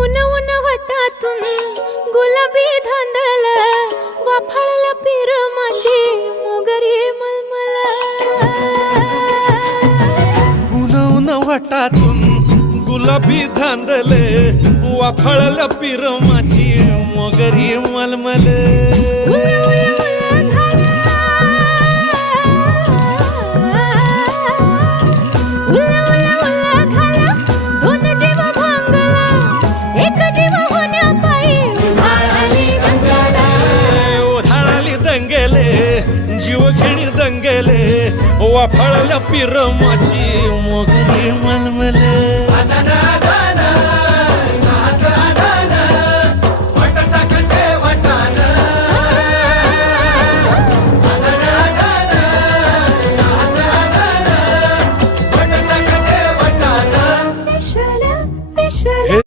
उन उन वटातून गुलाबी धांदल वाफाळल्या पिरमाची मोगरी मलमल उन उन वटातून गुलाबी धांदले वाफाळल्या पिरमाची मोगरी मलमल जीव घेणी दंगेले वाफाळल्या पिरमाची मोगरी